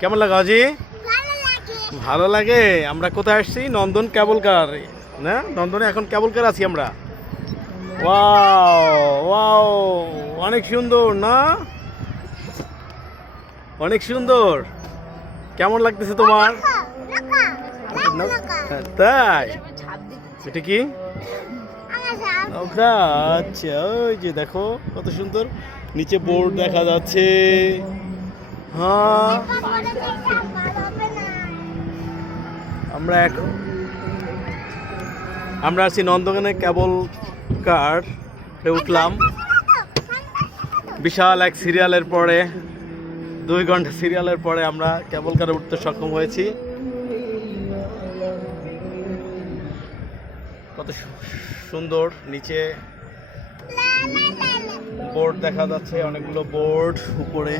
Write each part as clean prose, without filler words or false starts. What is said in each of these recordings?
কেমন লাগে অজি? ভালো লাগে। আমরা কোথায় আসছি? নন্দন কেবল কার না, নন্দনে এখন কেবল কার আছি আমরা। ওয়াও ওয়াও, অনেক সুন্দর না? অনেক সুন্দর। কেমন লাগতেছে তোমার? তাই এটা কি? আচ্ছা, ওই যে দেখো কত সুন্দর নিচে বোর্ড দেখা যাচ্ছে। হ্যাঁ, আমরা আছি নন্দনে কেবল কার উঠলাম। বিশাল এক সিরিয়ালের পরে, 2 ঘন্টা সিরিয়ালের পরে আমরা কেবল কারে উঠতে সক্ষম হয়েছি। কত সুন্দর নিচে বোর্ড দেখা যাচ্ছে, অনেকগুলো বোর্ড উপরে।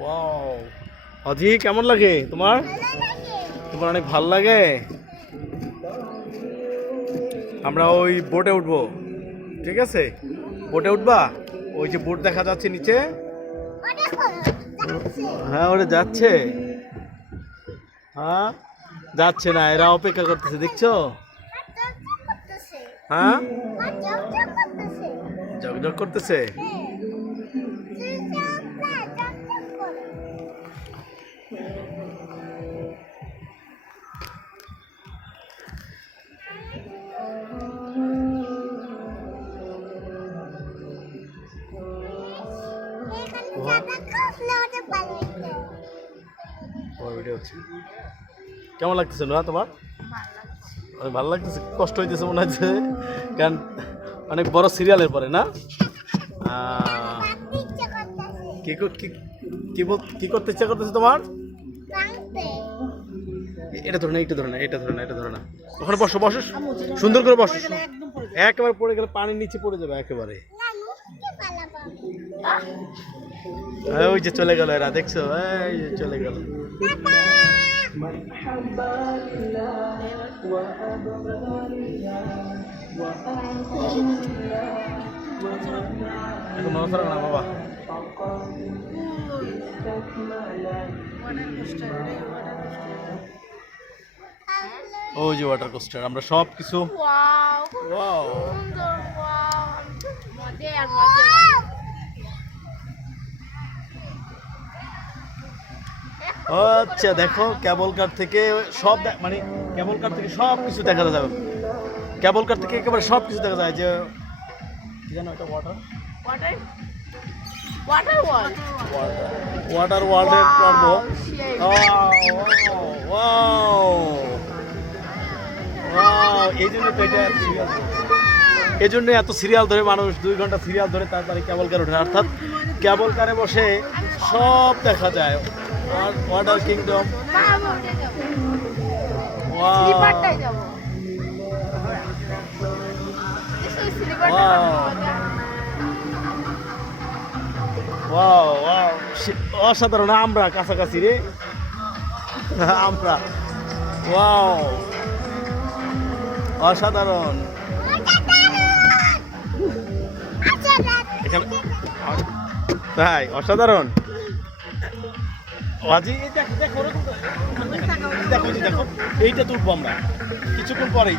ওয়াও অজি, কেমন লাগে তোমার? তোমার অনেক ভাল লাগে। আমরা ওই বোটে উঠবো, ঠিক আছে? বোটে উঠবা? ওই যে বোট দেখা যাচ্ছে নিচে। হ্যাঁ, ওটা যাচ্ছে। হ্যাঁ, যাচ্ছে না, এরা অপেক্ষা করতেছে, দেখছো? হ্যাঁ, ঝকঝক করতেছে। কেমন লাগতেছে না তোমার? অনেক ভালো লাগতেছে। কষ্ট হইতেছে মনে হচ্ছে, কারণ অনেক বড় সিরিয়ালের পরে না? কি করতে ইচ্ছা করতেছে তোমার? এটা ধরে না, এটা ধরে না, এটা ধরে না, এটা ধরে না। ওখানে বসো, বসো, সুন্দর করে বসো। একেবারে পড়ে গেলে পানির নিচে পড়ে যাবে একেবারে। ওই যে চলে গেল এরা, দেখছো? এই যে চলে গেল। এখন নড়াচড়া না বাবা। ওই যে ওয়াটার কোস্টার, আমরা সব কিছু। আচ্ছা দেখো, কেবল কার থেকে সব মানে কেবল কার থেকে সব কিছু দেখা যাবে। কেবল কার থেকে একেবারে সব কিছু দেখা যায়। যে কি জানো এটা? ওয়াটার ওয়ার্ল্ডের পর্ব। এই জন্য এত সিরিয়াল ধরে মানুষ 2 ঘন্টা সিরিয়াল ধরে তাড়াতাড়ি কেবল কার ওঠে। অর্থাৎ কেবল কারে বসে সব দেখা যায়। Water kingdom. অসাধারণ। আমরা কাছাকাছি রে, আমরা। ওয়াও, অসাধারণ। তাই অসাধারণ। দেখো দেখো, এইটা তুলবো আমরা কিছুক্ষণ পরেই।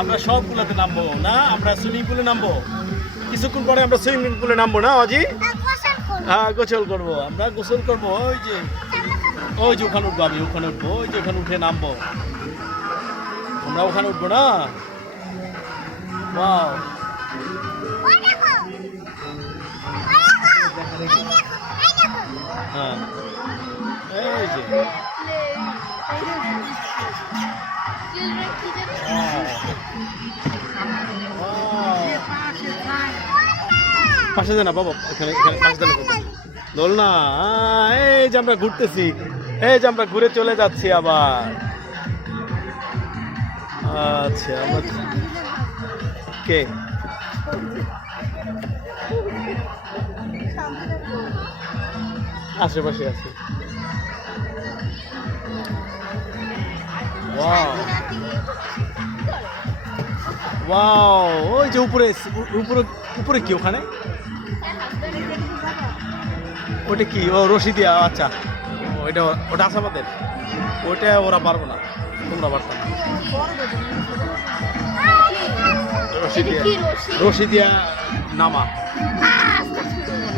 আমরা সবগুলোতে নামবো না, আমরা সুইমিং পুলে নামবো কিছুক্ষণ পরে। আমরা সুইমিং পুলে নামবো না অজি? হ্যাঁ, গোসল করবো আমরা, গোসল করবো। ওই যে ওখানে উঠবো, আমি ওখানে উঠবো। ওই যে ওখানে উঠে নামবো আমরা, ওখানে উঠবো না? ওয়াও, হ্যাঁ, এই যে পাশে যায় না বাবা, এখানে পাশে যায় না। দোলনা, এই যে আমরা ঘুরতেছি, এই যে আমরা ঘুরে চলে যাচ্ছি আবার। আচ্ছা, আমরা কে আশেপাশে আছে। ওয়াও ওয়াও, ওই যে উপরে উপরে উপরে কি ওখানে ওটা কি? ও রশি দিয়া, আচ্ছা ওইটা ওটা আছে আমাদের, ওইটা ওরা পারবো না, তোমরা পারতো না। রশি দিয়া নামা,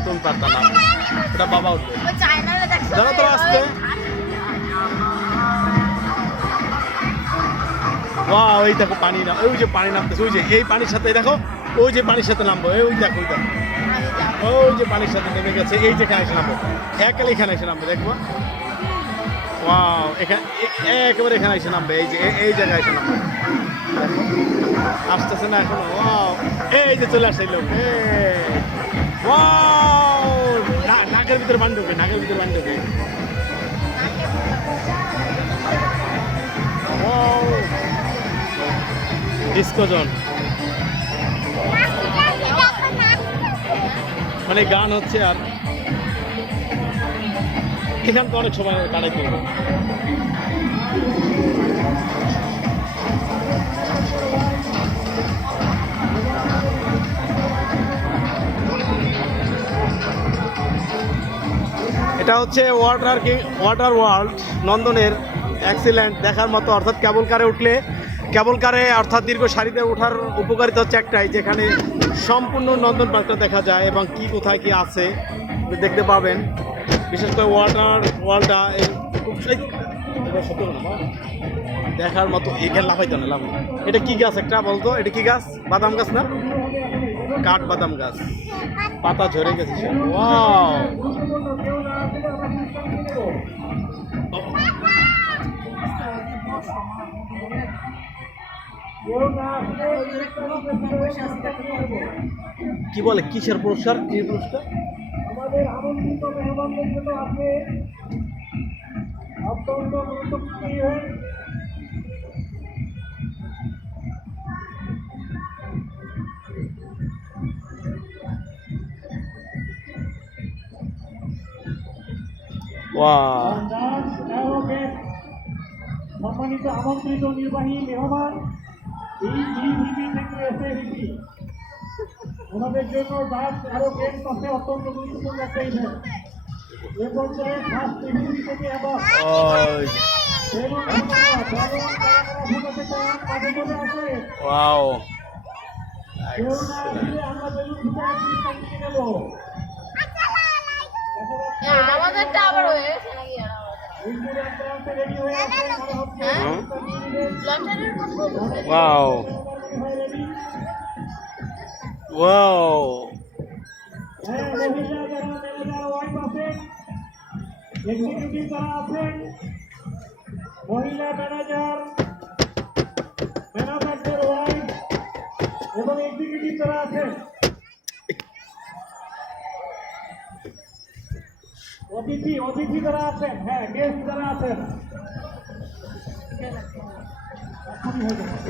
তুমি পারতা না, ওটা বাবা উঠবে। ধরো তো আসতে, ওয়াও এই দেখো পানি না, ওই যে পানি নামতেছে, ওই যে এই পানির সাথে দেখো, ওই যে পানির সাথে নামবো, ওই দেখো, ওই দেখো ওই যে পানির সাথে নেমে গেছে, এই যেখানে এসে নামবো, একালে এখানে এসে নামবে, দেখবো। ওয়াও, এখানে একেবারে এখানে এসে নামবে, এই যে এই জায়গায় এসে নামবে, আসতেছে না এখনো। ওয়াও, এই যে চলে আসে লোক, ওয়াও নাকের ভিতরে পানি ঢোকে, নাকের ভিতরে পানি ঢোকে। ওয়াও, ডিস্কোজন মানে গান হচ্ছে, আর এখানে তো অনেক সময় কাটাইতে হবে। এটা হচ্ছে ওয়াটার ওয়ার্ল্ড নন্দনের এক্সিলেন্ট দেখার মতো, অর্থাৎ কেবল কারে উঠলে, কেবল কারে অর্থাৎ দীর্ঘ সারিতে ওঠার উপকারিতা হচ্ছে একটাই, যেখানে সম্পূর্ণ নন্দন পার্কটা দেখা যায় এবং কি কোথায় কি আছে দেখতে পাবেন। বিশেষ করে ওয়াটার ওয়ার্ল্ডটা খুব দেখার মতো। এখানে লাফাইতো না, লাভ। এটা কি গাছ একটা বলতো, এটা কি গাছ? বাদাম গাছ না? কাঠ বাদাম গাছ, পাতা ঝরে গেছে। ওয়াও, কি বলে, কিসের পুরস্কার? কি পুরস্কার? আমাদের আমন্ত্রিত মেহমানদের জন্য আছে অত্যন্ত গুরুত্বপূর্ণ। সম্মানিত আমন্ত্রিত নির্বাহী মেহমান, এই থেকে এসে ওনাদের জন্য আরো গেস্ট আছে, অত্যন্ত গুরুত্বপূর্ণ একটা ইভেন্ট। এ পর্যায়ে ফার্স্ট টিভি থেকে আবার ওয়াও, আমাদেরটা আবার হয়ে গেছে নাকি? ওয়াও ওয়াও, মহিলা ম্যানেজার, ম্যানেজারদের ওয়াইফ এবং এক্সিকিউটিভ যারা আছেন, অতিথি যারা আছেন, হ্যাঁ গেস্ট যারা আছেন।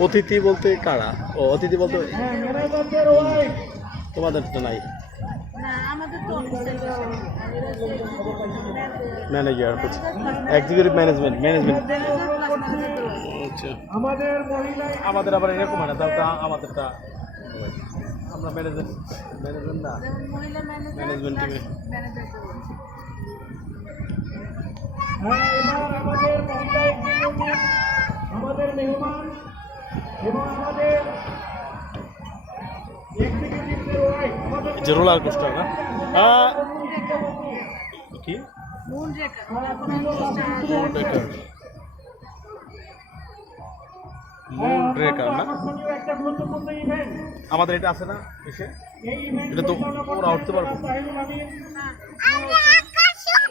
অতিথি বলতে কারা? ও অতিথি বলতে হ্যাঁ ম্যানেজারদের ওয়াইফ। তোমাদের তো নাই ম্যানেজার, এক্সিকিউটিভ ম্যানেজমেন্ট। আচ্ছা, আমাদের আবার এরকম হয় না, তাও আমাদেরটা আমরা ম্যানেজমেন্ট না, ম্যানেজমেন্ট টিমে। আমাদের মেহমান এবং আমাদের এক্সিকিউটিভদের ওয়াইফ, যে রোলার কোস্টার না, কি মুন ব্রেকার না, একটা গুরুত্বপূর্ণ ইভেন্ট আমাদের এটা আছে না এসে, এটা তো ওরা উঠতে পারবো।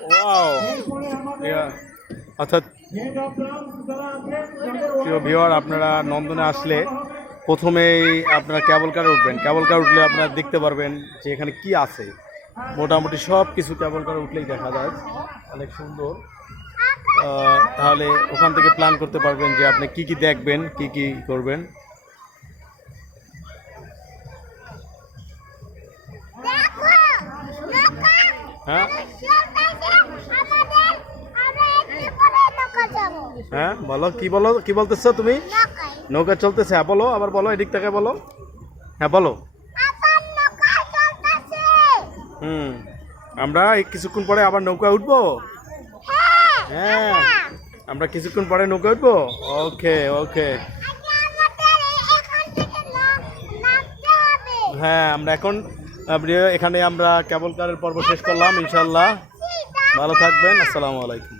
ওয়াও, অর্থাৎ প্রিয় ভিউয়ার, আপনারা নন্দনে আসলে প্রথমেই আপনারা কেবল কারে উঠবেন। কেবল কার উঠলে আপনারা দেখতে পারবেন যে এখানে কি আছে। মোটামুটি সব কিছু কেবল কারে উঠলেই দেখা যায়, অনেক সুন্দর। তাহলে ওখান থেকে প্ল্যান করতে পারবেন যে আপনি কি কি দেখবেন, কি কি করবেন। হ্যাঁ হ্যাঁ বলো কি বলতেছো তুমি? নৌকা চলতেছে, হ্যাঁ বলো, আবার বলো, এদিক থেকে বলো, হ্যাঁ বলো। আমরা এই কিছুক্ষণ পরে আবার নৌকা উঠবো। হ্যাঁ আমরা কিছুক্ষণ পরে নৌকা উঠবো। ওকে ওকে। হ্যাঁ আমরা এখন এখানে আমরা কেবল কারের পর্ব শেষ করলাম। ইনশাল্লাহ ভালো থাকবেন। আসসালামু আলাইকুম।